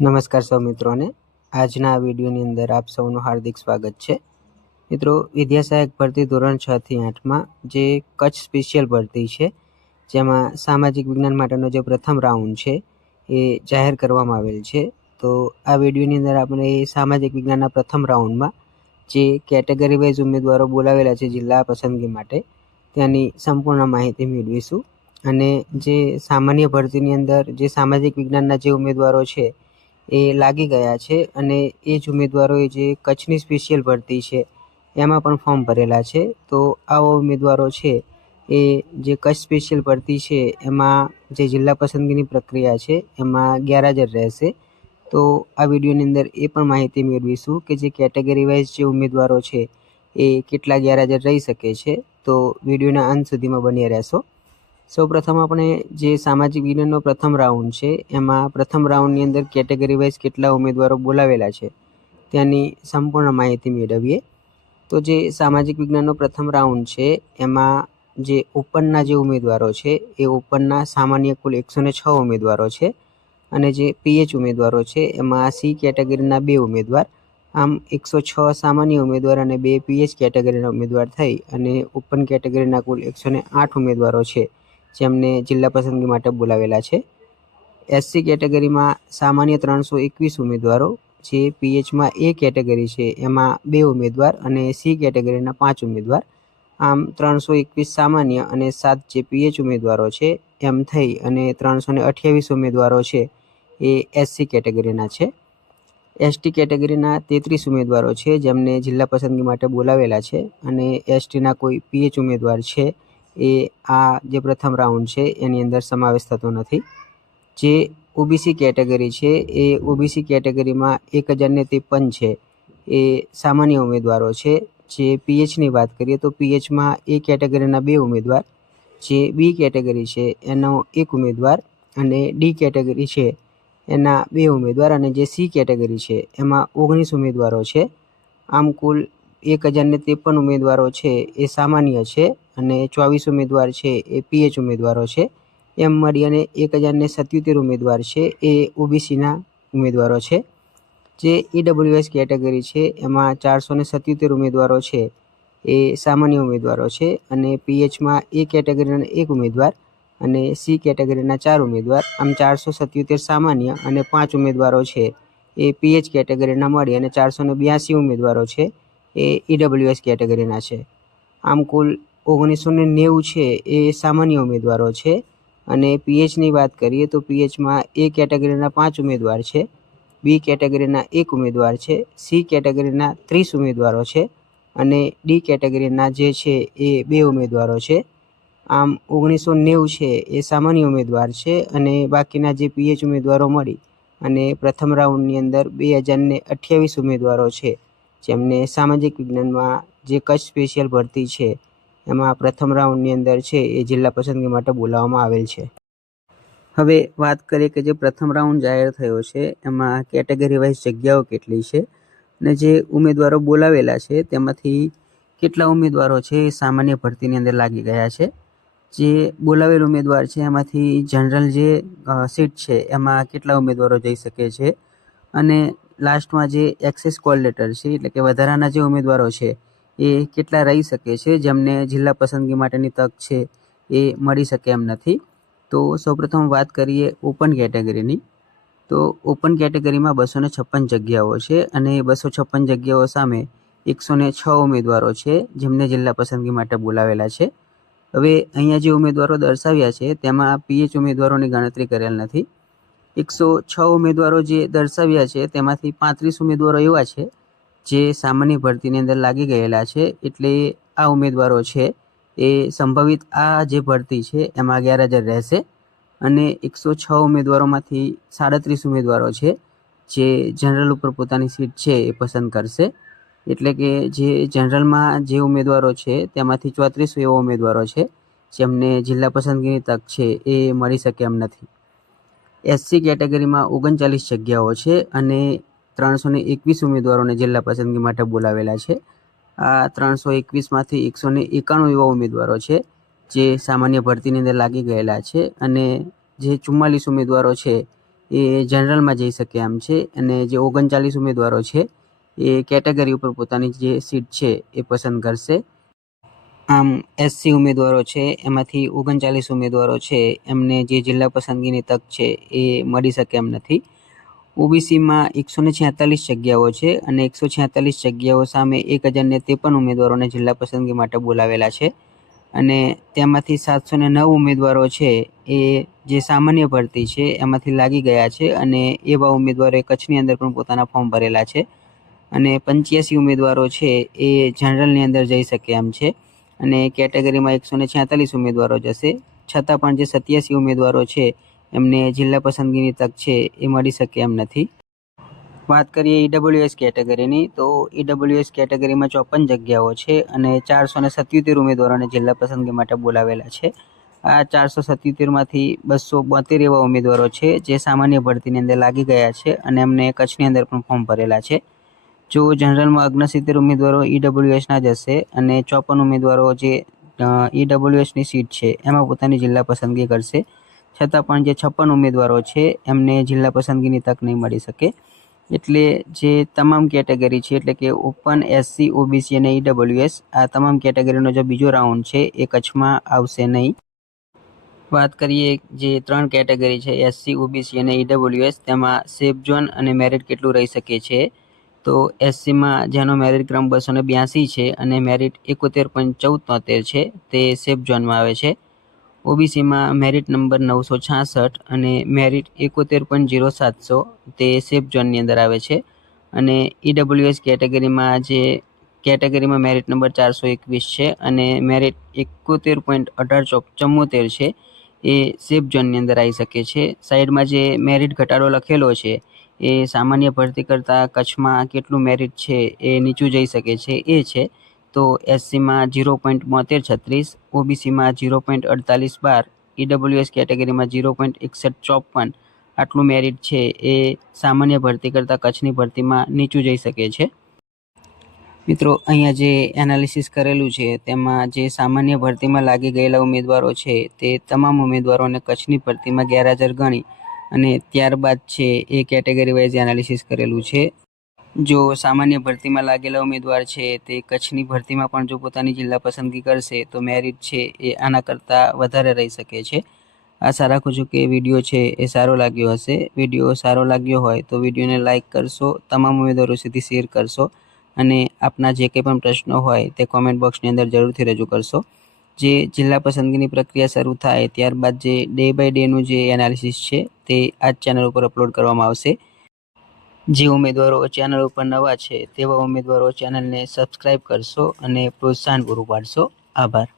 નમસ્કાર સૌ મિત્રોને. આજના આ વિડીયોની અંદર આપ સૌનું હાર્દિક સ્વાગત છે. મિત્રો, વિદ્યા સહાયક ભરતી ધોરણ 6 થી 8માં જે કચ્છ સ્પેશિયલ ભરતી છે, જેમાં સામાજિક વિજ્ઞાન માટેનો જે પ્રથમ રાઉન્ડ છે એ જાહેર કરવામાં આવેલ છે. તો આ વિડીયોની અંદર આપણે સામાજિક વિજ્ઞાનના પ્રથમ રાઉન્ડમાં જે કેટેગરી વાઇઝ ઉમેદવારો બોલાવેલા છે જિલ્લા પસંદગી માટે, તેની સંપૂર્ણ માહિતી મેળવીશું. અને જે સામાન્ય ભરતીની અંદર જે સામાજિક વિજ્ઞાનના જે ઉમેદવારો છે એ લાગી ગયા છે અને એ જ ઉમેદવારોએ જે કચ્છની સ્પેશિયલ ભરતી છે એમાં પણ ફોર્મ ભરેલા છે. તો આવા ઉમેદવારો છે એ જે કચ્છ સ્પેશિયલ ભરતી છે એમાં જે જિલ્લા પસંદગીની પ્રક્રિયા છે એમાં ગેરહાજર રહેશે. તો આ વિડીયોની અંદર એ પણ માહિતી મેળવીશું કે જે કેટેગરી વાઇઝ જે ઉમેદવારો છે એ કેટલા ગેરહાજર રહી શકે છે. તો વિડીયોના અંત સુધીમાં બન્યા રહેશો. સૌપ્રથમ આપણે જે સામાજિક વિજ્ઞાનનો પ્રથમ રાઉન્ડ છે એમાં પ્રથમ રાઉન્ડની અંદર કેટેગરી વાઇઝ કેટલા ઉમેદવારો બોલાવેલા છે તેની સંપૂર્ણ માહિતી મેળવીએ. તો જે સામાજિક વિજ્ઞાનનો પ્રથમ રાઉન્ડ છે એમાં જે ઓપનના જે ઉમેદવારો છે એ ઓપનના સામાન્ય કુલ 106 ઉમેદવારો છે અને જે પીએચ ઉમેદવારો છે એમાં સી કેટેગરીના 2 ઉમેદવાર, આમ 106 સામાન્ય ઉમેદવાર અને 2 પીએચ કેટેગરીના ઉમેદવાર થઈ અને ઓપન કેટેગરીના કુલ 108 ઉમેદવારો છે જેમને જિલ્લા પસંદગી માટે બોલાવેલા છે. એસસી કેટેગરીમાં સામાન્ય 321 ઉમેદવારો, જે પીએચમાં એ કેટેગરી છે એમાં 2 ઉમેદવાર અને સી કેટેગરીના 5 ઉમેદવાર, આમ 321 સામાન્ય અને 7 જે પીએચ ઉમેદવારો છે એમ થઈ અને 328 ઉમેદવારો છે એ એસસી કેટેગરીના છે. એસટી કેટેગરીના 33 ઉમેદવારો છે જેમને જિલ્લા પસંદગી માટે બોલાવેલા છે અને એસટીના કોઈ પીએચ ઉમેદવાર છે એ આ જે પ્રથમ રાઉન્ડ છે એની અંદર સમાવેશ થતો નથી. જે ઓબીસી કેટેગરી છે એ ઓબીસી કેટેગરીમાં 1053 છે એ સામાન્ય ઉમેદવારો છે. જે પીએચની વાત કરીએ તો પીએચમાં એ કેટેગરીના 2 ઉમેદવાર, જે બી કેટેગરી છે એનો 1 ઉમેદવાર અને ડી કેટેગરી છે એના 2 ઉમેદવાર અને જે સી કેટેગરી છે એમાં 19 ઉમેદવારો છે. આમ કુલ 1053 ઉમેદવારો છે એ સામાન્ય છે અને 24 ઉમેદવાર છે એ પીએચ ઉમેદવારો છે. એમ મળી અને 1077 ઉમેદવાર છે એ ઓબીસીના ઉમેદવારો છે. જે ઈડબ્લ્યુએસ કેટેગરી છે એમાં 477 ઉમેદવારો છે એ સામાન્ય ઉમેદવારો છે અને પીએચમાં એ કેટેગરીના 1 ઉમેદવાર અને સી કેટેગરીના 4 ઉમેદવાર, આમ 477 સામાન્ય અને 5 ઉમેદવારો છે એ પીએચ કેટેગરીના મળી અને 482 ઉમેદવારો છે એ ઈડબ્લ્યુએસ કેટેગરીના છે. આમ કુલ 1990 છે એ સામાન્ય ઉમેદવારો છે અને પીએચની વાત કરીએ તો પીએચમાં એ કેટેગરીના 5 ઉમેદવાર છે, બી કેટેગરીના 1 ઉમેદવાર છે, સી કેટેગરીના 30 ઉમેદવારો છે અને ડી કેટેગરીના જે છે એ 2 ઉમેદવારો છે. આમ 1990 છે એ સામાન્ય ઉમેદવાર છે અને બાકીના જે પીએચ ઉમેદવારો મળી અને પ્રથમ રાઉન્ડની અંદર 2028 ઉમેદવારો છે જેમને સામાજિક વિજ્ઞાનમાં જે કચ્છ સ્પેશિયલ ભરતી છે એમાં પ્રથમ રાઉન્ડની અંદર છે એ જિલ્લા પસંદગી માટે બોલાવવામાં આવેલ છે. હવે વાત કરીએ કે જે પ્રથમ રાઉન્ડ જાહેર થયો છે એમાં કેટેગરી વાઇઝ જગ્યાઓ કેટલી છે અને જે ઉમેદવારો બોલાવેલા છે તેમાંથી કેટલા ઉમેદવારો છે એ સામાન્ય ભરતીની અંદર લાગી ગયા છે. જે બોલાવેલ ઉમેદવાર છે એમાંથી જનરલ જે સીટ છે એમાં કેટલા ઉમેદવારો જઈ શકે છે અને લાસ્ટમાં જે એક્સેસ કોલ લેટર છે એટલે કે વધારાના જે ઉમેદવારો છે એ કેટલા રહી શકે છે જેમને જિલ્લા પસંદગી માટેની તક છે એ મળી શકે એમ નથી. તો સૌપ્રથમ વાત કરીએ ઓપન કેટેગરીની. તો ઓપન કેટેગરીમાં 256 જગ્યાઓ છે અને 256 જગ્યાઓ સામે 106 ઉમેદવારો છે જેમને જિલ્લા પસંદગી માટે બોલાવેલા છે. હવે અહીંયા જે ઉમેદવારો દર્શાવ્યા છે તેમાં પીએચ ઉમેદવારોની ગણતરી કરેલ નથી. 106 ઉમેદવારો જે દર્શાવ્યા છે તેમાંથી 35 ઉમેદવારો એવા છે જે સામાન્ય ભરતીની અંદર લાગી ગયેલા છે, એટલે આ ઉમેદવારો છે એ સંભવિત આ જે ભરતી છે એમાં ગેરહાજર રહેશે અને 106 ઉમેદવારોમાંથી 37 ઉમેદવારો છે જે જનરલ ઉપર પોતાની સીટ છે એ પસંદ કરશે. એટલે કે જે જનરલમાં જે ઉમેદવારો છે તેમાંથી 34 એવા ઉમેદવારો છે જેમને જિલ્લા પસંદગીની તક છે એ મળી શકે એમ નથી. એસસી કેટેગરીમાં 39 જગ્યાઓ છે અને 321 ઉમેદવારોને જિલ્લા પસંદગી માટે બોલાવેલા છે. આ 321માંથી 191 એવા ઉમેદવારો છે જે સામાન્ય ભરતીની અંદર લાગી ગયેલા છે અને જે 44 ઉમેદવારો છે એ જનરલમાં જઈ શકે એમ છે અને જે 39 ઉમેદવારો છે એ કેટેગરી ઉપર પોતાની જે સીટ છે એ પસંદ કરશે. આમ એસસી ઉમેદવારો છે એમાંથી 39 ઉમેદવારો છે એમને જે જિલ્લા પસંદગીની તક છે એ મળી શકે એમ નથી. ઓબીસીમાં 146 જગ્યાઓ છે અને 146 જગ્યાઓ સામે 1053 ઉમેદવારોને જિલ્લા પસંદગી માટે બોલાવેલા છે અને તેમાંથી 709 ઉમેદવારો છે એ જે સામાન્ય ભરતી છે એમાંથી લાગી ગયા છે અને એવા ઉમેદવારોએ કચ્છની અંદર પણ પોતાના ફોર્મ ભરેલા છે અને 85 ઉમેદવારો છે એ જનરલની અંદર જઈ શકે એમ છે અને કેટેગરીમાં 146 ઉમેદવારો જશે. છતાં પણ જે 87 ઉમેદવારો છે એમને જિલ્લા પસંદગીની તક છે એ મળી શકે એમ નથી. વાત કરીએ ઈડબ્લ્યુએસ કેટેગરીની, તો ઈડબ્લ્યુએસ કેટેગરીમાં 54 જગ્યાઓ છે અને 477 ઉમેદવારોને જિલ્લા પસંદગી માટે બોલાવેલા છે. આ 477માંથી 272 એવા ઉમેદવારો છે જે સામાન્ય ભરતીની અંદર લાગી ગયા છે અને એમને કચ્છની અંદર પણ ફોર્મ ભરેલા છે. જો જનરલમાં 69 ઉમેદવારો ઈડબ્લ્યુએસના જશે અને 54 ઉમેદવારો જે ઈડબ્લ્યુએસની સીટ છે એમાં પોતાની જિલ્લા પસંદગી કરશે. છતાં પણ જે 56 ઉમેદવારો છે એમને જિલ્લા પસંદગીની તક નહીં મળી શકે. એટલે જે તમામ કેટેગરી છે એટલે કે ઓપન, એસસી, ઓબીસી અને ઈડબ્લ્યુએસ આ તમામ કેટેગરીનો જે બીજો રાઉન્ડ છે એ કચ્છમાં આવશે નહીં. વાત કરીએ જે 3 કેટેગરી છે એસસી, ઓબીસી અને ઈડબ્લ્યુએસ, તેમાં સેફ ઝોન અને મેરિટ કેટલું રહી શકે છે. તો એસસીમાં જેનો મેરિટ ક્રમ 282 છે અને મેરિટ 71.1473 છે તે સેફ ઝોનમાં આવે છે. ઓબીસીમાં મેરિટ નંબર 966 અને મેરિટ 71.0700 તે સેફ ઝોનની અંદર આવે છે અને ઈડબ્લ્યુએસ કેટેગરીમાં જે કેટેગરીમાં મેરિટ નંબર 421 છે અને મેરિટ 71.1874 છે એ સેફ ઝોનની અંદર આવી શકે છે. સાઈડમાં જે મેરિટ ઘટાડો લખેલો છે એ સામાન્ય ભરતી કરતાં કચ્છમાં કેટલું મેરિટ છે એ નીચું જઈ શકે છે એ છે. તો એસસીમાં 0.7236, ઓબીસીમાં 0.4812, ઈડબ્લ્યુએસ કેટેગરીમાં 0.6154 આટલું મેરિટ છે એ સામાન્ય ભરતી કરતાં કચ્છની ભરતીમાં નીચું જઈ શકે છે. મિત્રો, અહીંયા જે એનાલિસિસ કરેલું છે તેમાં જે સામાન્ય ભરતીમાં લાગી ગયેલા ઉમેદવારો છે તે તમામ ઉમેદવારોને કચ્છની ભરતીમાં ગેરહાજર ગણી અને ત્યારબાદ છે એ કેટેગરી વાઇઝ એનાલિસિસ કરેલું છે. જો સામાન્ય ભરતીમાં લાગેલા ઉમેદવાર છે તે કચ્છની ભરતીમાં પણ જો પોતાની જિલ્લા પસંદગી કરશે તો મેરિટ છે એ આના કરતાં વધારે રહી શકે છે. આશા રાખું છું કે વિડીયો છે એ સારો લાગ્યો હશે. વિડીયો સારો લાગ્યો હોય તો વિડીયોને લાઇક કરશો, તમામ ઉમેદવારો સુધી શેર કરશો અને આપના જે કંઈ પણ પ્રશ્નો હોય તે કોમેન્ટ બોક્સની અંદર જરૂરથી રજૂ કરશો. જે જિલ્લા પસંદગીની પ્રક્રિયા શરૂ થાય ત્યારબાદ જે ડે બાય ડેનું જે એનાલિસિસ છે તે આ જ ચેનલ ઉપર અપલોડ કરવામાં આવશે. જે ઉમેદવારો ચેનલ ઉપર નવા છે તેવા ઉમેદવારો ચેનલને સબસ્ક્રાઈબ કરશો અને પ્રોત્સાહન પૂરું પાડશો. આભાર.